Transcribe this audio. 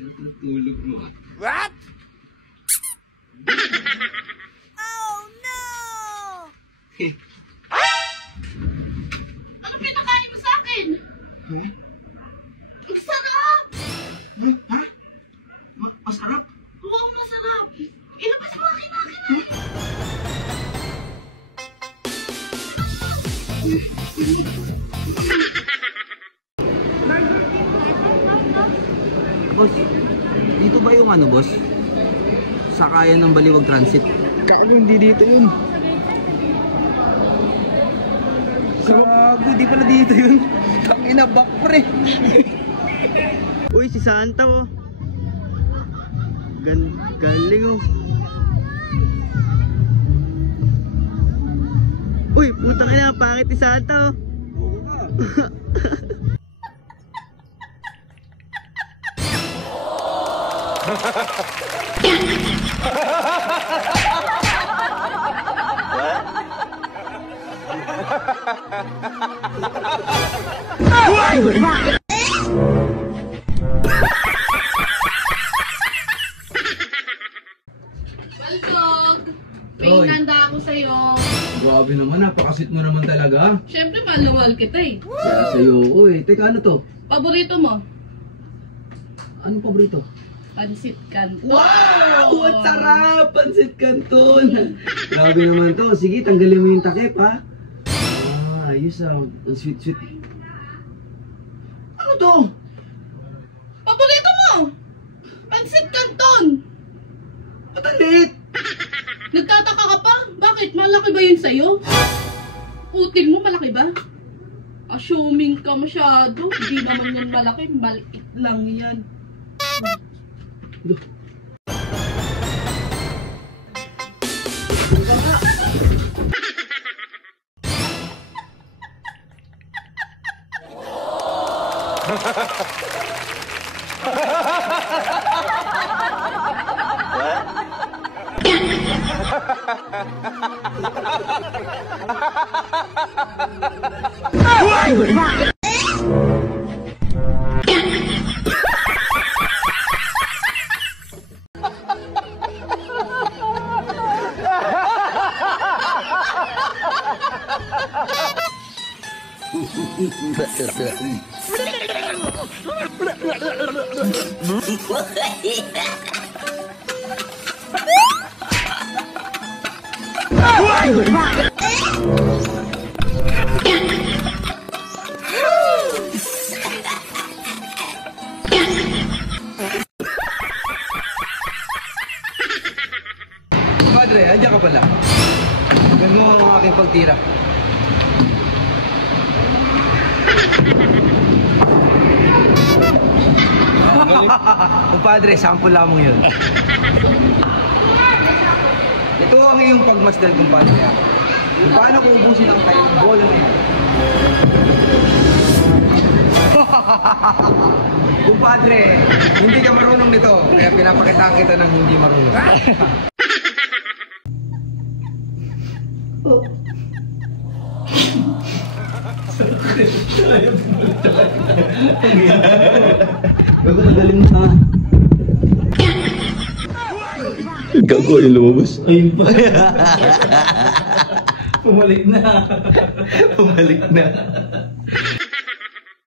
Sarap tulog mo. What? Oh no! Ano pinakain mo sa akin? Hey? Ang sarap! Ay, ha? Masarap? Oo, masarap. Ilabas mo akin akin. Boss, dito ba yung ano, boss? Sakayan ng Baliwag Transit. Kaya hindi dito yun. Gago, di pala dito yun. Tangina, back pre. Uy, si Santa oh. Galing oh. Uy, putang ina, pangit ni Santa oh. Baltog! May Oy. inanda ako sa'yo. Grabe naman, napakasit mo naman talaga. Siyempre, mahal kita eh. Kaya sa'yo ko eh. Teka, ano to? Paborito mo? Anong paborito? Pansit Canton. Wow! Ang sarap! Pansit Canton! Grabe naman to. Sige, tanggalin mo yung takip ha. Ayos ah. Ang sweet-sweet. Ano to? Paborito mo? Pansit Canton! Ba't ang liit? Nagtataka ka pa? Bakit? Malaki ba yun sa'yo? Putil mo, malaki ba? Assuming ka masyado. Hindi naman yan malaki. Maliit lang yan. Padre, andiyan ka pala. Ganun ang aking pagtira. Kumpadre, sample lamang yun. Ito ang iyong pagmasdal, kumpadre. Kung paano kung ubusin ang kayong bola na yun. Kumpadre, hindi ka marunong nito. Kaya pinapakitaan kita ng hindi marunong. Gago, madaling mo na. Gago yung lumabas. Ayun pa. Pumalik na. Pumalik na.